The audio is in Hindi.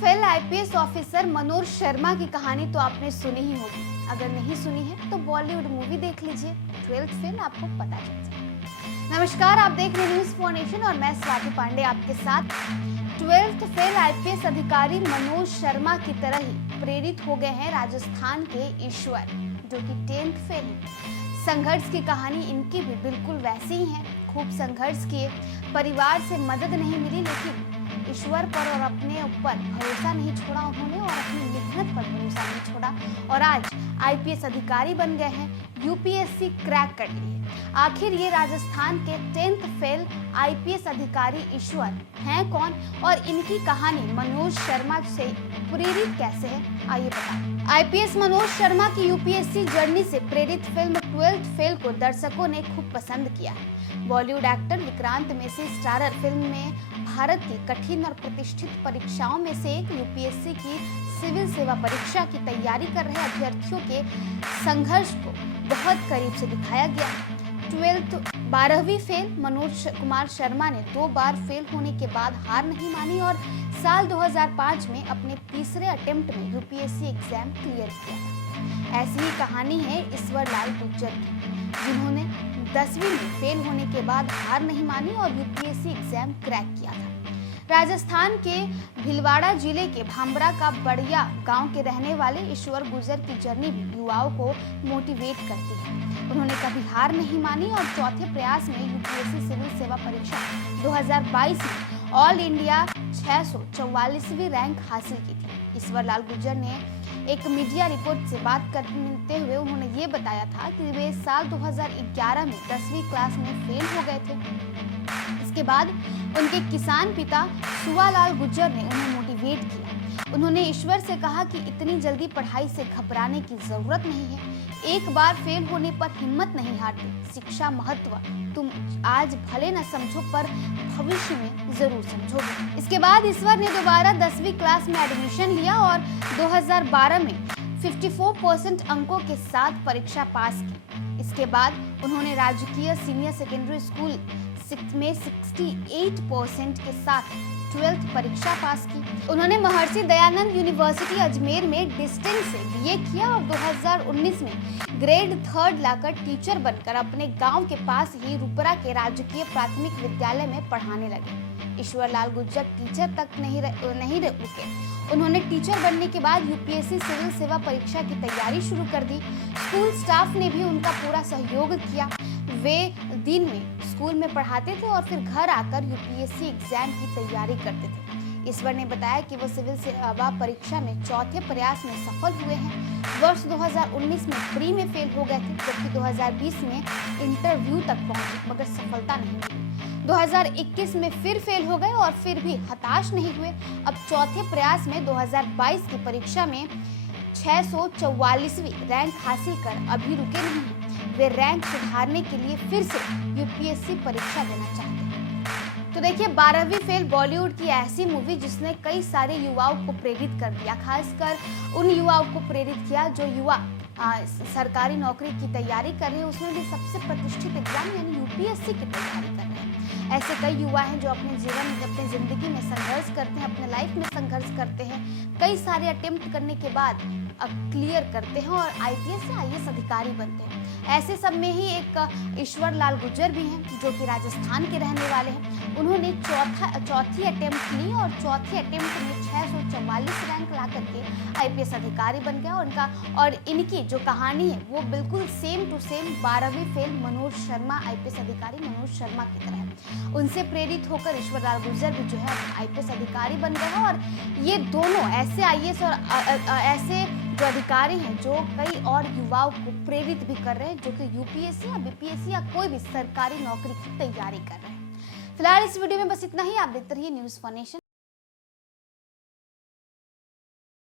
Fail IPS officer Manoj Sharma की कहानी तो आपने सुनी ही होगी। अगर नहीं सुनी है तो बॉलीवुड मूवी देख लीजिए, 12th फेल आपको पता चल जाएगा। नमस्कार, आप देख रहे हैं न्यूज़ फॉर नेशन और मैं स्वाति पांडे आपके साथ। 12th फेल आईपीएस अधिकारी मनोज शर्मा की तरह ही प्रेरित हो गए हैं राजस्थान के ईश्वर, जो कि 10th फेल है। संघर्ष की कहानी इनकी भी बिल्कुल वैसी ही है। खूब संघर्ष किए, परिवार से मदद नहीं मिली, लेकिन ईश्वर पर और अपने ऊपर भरोसा नहीं छोड़ा उन्होंने और अपनी मेहनत पर भरोसा नहीं छोड़ा और आज आईपीएस अधिकारी बन गए हैं, यूपीएससी क्रैक कर लिए। आखिर ये राजस्थान के 10th फेल आईपीएस अधिकारी ईश्वर हैं कौन और इनकी कहानी मनोज शर्मा से प्रेरित कैसे है, आइए बताएं। आईपीएस मनोज शर्मा की यूपीएससी जर्नी से प्रेरित फिल्म 12th फेल को दर्शकों ने खूब पसंद किया है। Bollywood actor Vikrant Massey starrer film में भारत की कठिन और प्रतिष्ठित परीक्षाओं में से एक यूपीएससी की सिविल सेवा परीक्षा की तैयारी कर रहे अभ्यर्थियों के संघर्ष को बहुत करीब से दिखाया गया। 12वीं फेल मनोज कुमार शर्मा ने 2 बार फेल होने के बाद हार नहीं मानी और साल 2005 में अपने तीसरे अटेम्प्ट में यूपीएससी एग्जाम क्लियर किया था। ऐसी ही कहानी है ईश्वर लाल गुर्जर की, जिन्होंने 10वीं में फेल होने के बाद हार नहीं मानी और यूपीएससी एग्जाम क्रैक किया था। राजस्थान के भीलवाड़ा जिले के भांबरा का बढ़िया गांव के रहने वाले ईश्वर गुर्जर की जर्नी भी युवाओं को मोटिवेट करती है। उन्होंने कभी हार नहीं मानी और चौथे प्रयास में यूपीएससी सिविल सेवा परीक्षा 2022 में ऑल इंडिया 644वीं रैंक हासिल की थी। ईश्वर लाल गुर्जर ने एक मीडिया रिपोर्ट से बात करते हुए उन्होंने ये बताया था कि वे साल 2011 में 10वीं क्लास में फेल हो गए थे। इसके बाद उनके किसान पिता सुवालाल गुर्जर ने उन्हें मोटिवेट किया। उन्होंने ईश्वर से कहा कि इतनी जल्दी पढ़ाई से घबराने की जरूरत नहीं है, एक बार फेल होने पर हिम्मत नहीं हारती। शिक्षा महत्व तुम आज भले न समझो पर भविष्य में जरूर समझोगे। इसके बाद ईश्वर ने दोबारा 10वीं क्लास में एडमिशन लिया और 2012 में 54% अंकों के साथ परीक्षा पास की। इसके बाद उन्होंने राजकीय सीनियर सेकेंडरी स्कूल में 68% के साथ 12th परीक्षा पास की। उन्होंने महर्षि दयानंद यूनिवर्सिटी अजमेर में डिस्टेंस से बीए किया और 2019 में ग्रेड 3 लाकर टीचर बनकर अपने गांव के पास ही रुपरा के राजकीय प्राथमिक विद्यालय में पढ़ाने लगे। ईश्वर लाल गुर्जर टीचर तक नहीं रुके। उन्होंने टीचर बनने के बाद यूपीएससी सिविल सेवा परीक्षा की तैयारी शुरू कर दी। स्कूल स्टाफ ने भी उनका पूरा सहयोग किया। वे दिन में स्कूल में पढ़ाते थे और फिर घर आकर यूपीएससी एग्जाम की तैयारी करते थे। ईश्वर ने बताया कि वो सिविल सेवा परीक्षा में चौथे प्रयास में सफल हुए हैं। वर्ष 2019 में प्री में फेल हो गए थे, जबकि 2020 में इंटरव्यू तक पहुंचे मगर सफलता नहीं मिली। 2021 में फिर फेल हो गए और फिर भी हताश नहीं हुए। अब चौथे प्रयास में 2022 की परीक्षा में 644वीं रैंक हासिल कर अभी रुके नहीं हैं। वे रैंक सुधारने के लिए फिर से यूपीएससी परीक्षा देना चाहते हैं। तो देखिए, 12वीं फेल बॉलीवुड की ऐसी मूवी जिसने कई सारे युवाओं को प्रेरित कर दिया, खासकर उन युवाओं को प्रेरित किया जो युवा सरकारी नौकरी की तैयारी कर रहे हैं, उसमें भी सबसे प्रतिष्ठित एग्जाम यानी यूपीएससी की तैयारी कर रहे हैं। ऐसे कई युवा हैं जो अपने जिंदगी में संघर्ष करते हैं, अपने लाइफ में संघर्ष करते हैं, कई सारे अटेम्प्ट करने के बाद क्लियर करते हैं और आईपीएस या आईएएस अधिकारी बनते हैं। ऐसे सब में ही एक ईश्वर लाल गुर्जर भी हैं जो कि राजस्थान के रहने वाले हैं। उन्होंने चौथी अटेम्प्ट ली और चौथी अटेम्प्ट में 644 रैंक ला करके आईपीएस अधिकारी बन गया। और इनकी जो कहानी है वो बिल्कुल सेम टू सेम 12वीं फेल मनोज शर्मा आईपीएस अधिकारी मनोज शर्मा की तरह है। उनसे प्रेरित होकर ईश्वर लाल गुर्जर भी जो है आईपीएस अधिकारी बन गए हैं और ये दोनों ऐसे आईएएस और ऐसे जो अधिकारी हैं जो कई और युवाओं को प्रेरित भी कर रहे हैं जो कि यूपीएससी या बीपीएससी या कोई भी सरकारी नौकरी की तैयारी कर रहे हैं। फिलहाल इस वीडियो में बस इतना ही। आप देखते रहिए न्यूज़ फॉर नेशन।